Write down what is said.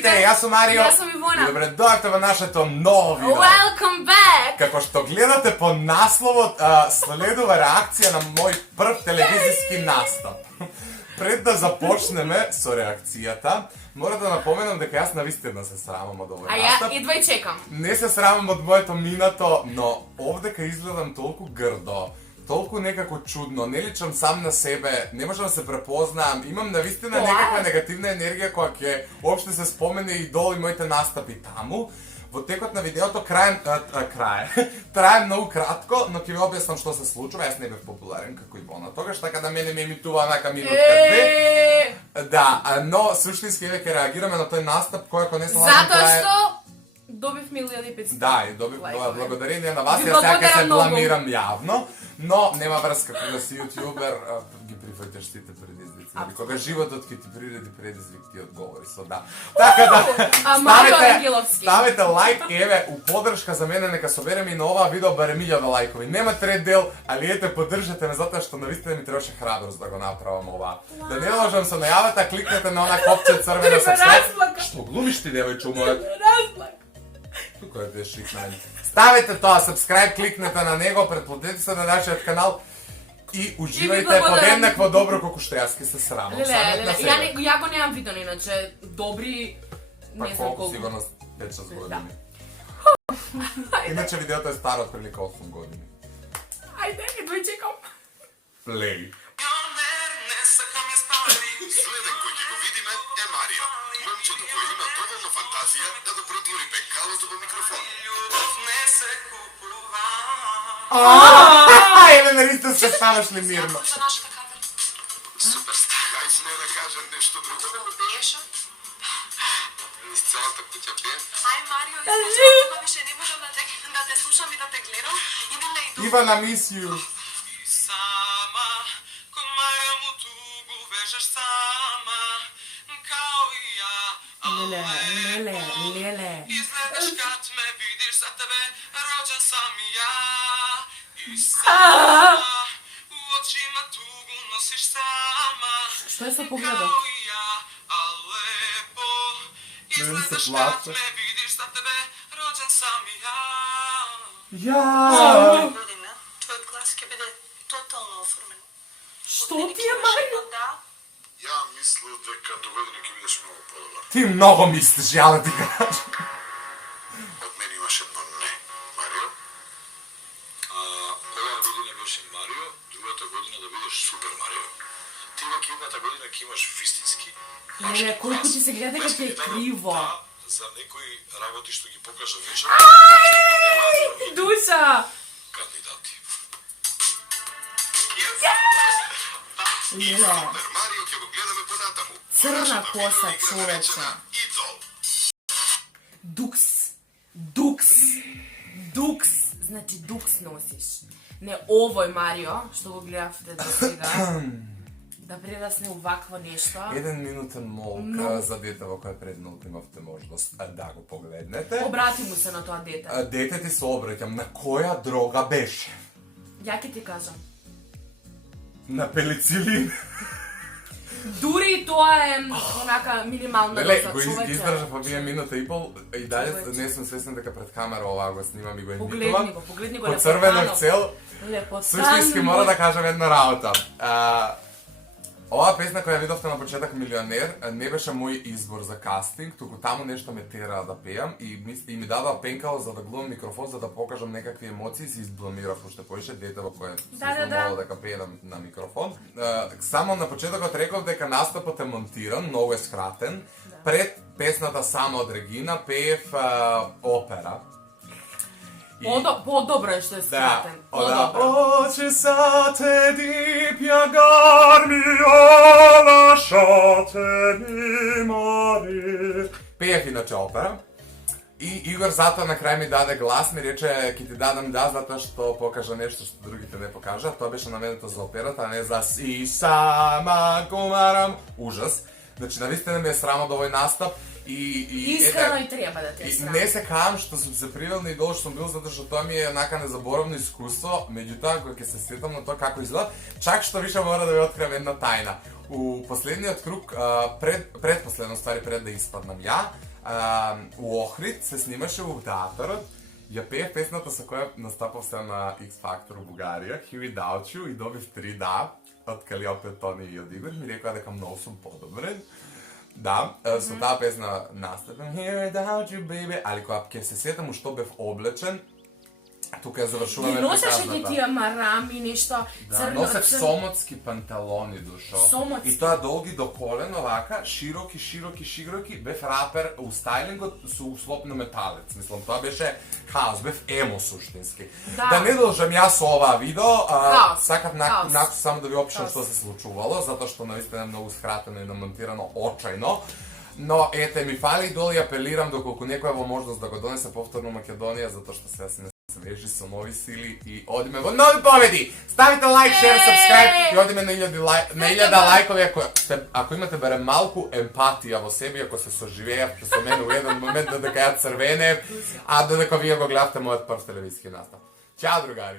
Здравейте, аз съм Марио. Аз съм Ивона. И добре дойдете в нашето ново видео. Welcome back! Како што гледате по насловот, следува реакција на мој прв телевизиски настап. Пред да започнеме со реакцијата, мора да напоменам дека јас навистина се срамам од овој настап. А ја идва и чекам. Не се срамам од моето минато, но овдека изгледам толку грдо, толку некако чудно, не личам сам на себе, не можам да се препознам, имам навистина некаква негативна енергија која ќе опште се спомене и долу и моите настапи таму. Во текот на видеото трае многу кратко, но ќе ви објаснам што се случува. Јас не бев популарен како Ивона тогаш, така да мене ме емитува онака минутка-две. Да, но суштински еве ќе реагираме на тој настап кој ако не се лажам Затоа што добив 1500. Да, и добив благодарение на вас, јас сега се бламирам јавно, но нема врска кога си јутјубер, ги прифаќаш сите предизвици. Кога животот ќе ти приреди предизвик, ти одговори со да. Така да, ставете лайк, еве, у поддршка за мене, нека собереме и на оваа видео барем 1000 лајкови. Нема трет дел, али ете, поддржате ме затоа што навистина ми требаше храброст да го направам ова. Да не лажам со најавата, кликнете на она копче црвено subscribe. Што глумиш ти, девојчо мојот? Тука е шик на мене. Ставете тоа subscribe, кликнете на него, претплатете се на нашиот канал и уживајте под еднакво добро колку што јас ке се срамам. Ја го немам видено, иначе добри не знам колку. Сигурно 5-6 години. Иначе видеото е старо од прилика 8 години. Ајде, идва и чекам. Плей. Следен кој ќе го видиме е Марио. Момчето кој има доволно фантазија да го протвори пекалото во микрофон. Еве на листа се ставаш ли мирно? Супер стар. Ај сме да кажем нешто друго. Да го пееш? Низ целата куќа пеем. Ај, Марио, искам више не можам да те слушам и да те гледам. Идем на иду. Ивана, miss you. Sama, komara mu tugu vežeš sama, kao i ja. Леле. Izgledaš kad me vidiš, za tebe rođen sam i ja. I sama, u očima tugu nosiš sama, Што е со погледот? kao i ja, a lepo. Izgledaš kad me vidiš, za tebe rođen sam i ja. Ja. Година, твојот глас ќе биде тотално оформен. Што ти е, Марио? Да, Ја мислев дека до година ќе бидеш многу подобар. Ти много мислиш, ја да ти кажам. Од мене имаш едно не. Марио? Оваа година беше Марио, другата година да бидеш Супер Марио. Ти вака едната година ќе имаш вистински. Леле, колку ти се гледа дека ти е криво. За некои работи што ги покажа вечер. Душа! Кандидати. Леле, Супер Марио ќе го гледаме понатаму. црна коса, човече. Идол. Дукс, значи дукс носиш. Не овој Марио, што го гледавте до сега. Да прерасне увакво нешто. Еден минутен молк за дете во кој предното имавте можност да го погледнете. Обрати му се на тоа дете. Дете ти се обраќам, на која дрога беше? Ја ќе ти кажам. На пелицилин. Дури и тоа е онака минимална Леле, доза, го човече. издржав овие минута и пол и дале не сум свесен дека пред камера оваа го снимам и го Погледни емитувам. го, По црвенок цел. Лепотано. Суштински мора да кажам една работа. Оваа песна која видовте на почеток Милионер не беше мој избор за кастинг, туку таму нешто ме тераа да пеам и ми дадоа пенкало за да глумам микрофон за да покажам некакви емоции, се избламирав уште поише дете во кое се дека пеам на микрофон. Само на почетокот реков дека настапот е монтиран, многу е скратен. Пред песната само од Регина пеев опера. По-добро е што е скратен. Очи са те di piegarmi lasciatemi morir. Пеев иначе опера. И Игор затоа на крај ми даде глас, ми рече ќе ти дадам да затоа што покажа нешто што другите не покажа. Тоа беше наменето за операта, а не за си сама кумарам. Ужас. Значи навистина ми е срам од овој настап. Искрено и треба да те е срам. Не се каам што сум се привел на идол што сум бил, затоа што тоа ми е однака незаборавно искуство, меѓутоа кога ќе се сетам на тоа како изгледа, чак што више мора да ви откриам една тајна. У последниот круг, предпоследно ствари пред да испаднам ја, у Охрид се снимаше во театарот, ја пеев песната со која настапав се на X Factor во Бугарија, Here Without You, и добив 3 да, од Калиопе, Тони и од Игор, ми рекоа дека многу сум подобрен. Да, со таа песна настапам Here Without You, baby, али кога ќе се сетам у што бев облечен, тука ја завршуваме Ги носеше приказната. ги тие марами, нешто Да, црно. носев сомотски панталони, душо. Сомотски. И тоа долги до колен, овака, широки, бев рапер у стайлингот со услоп на металец. Мислам, тоа беше хаос, бев емо суштински. Да. Не должам јас со оваа видео, Хаос. сакав Хаос. након само да ви опишам Хаос. што се случувало, затоа што наистина е многу скратено и намонтирано очајно. Но ете ми фали долу и апелирам доколку некоја во можност да го донесе повторно Македонија, затоа што сега се свежи со нови сили и одиме во нови победи! Ставите лайк, шер, сабскрайб и одиме на 1000 лайкови ако имате барем малку емпатија во себе, ако се соживеавте со мене во еден момент додека ја црвенев, а додека вие го гледавте мојот прв телевизиски настав. Чао, другари!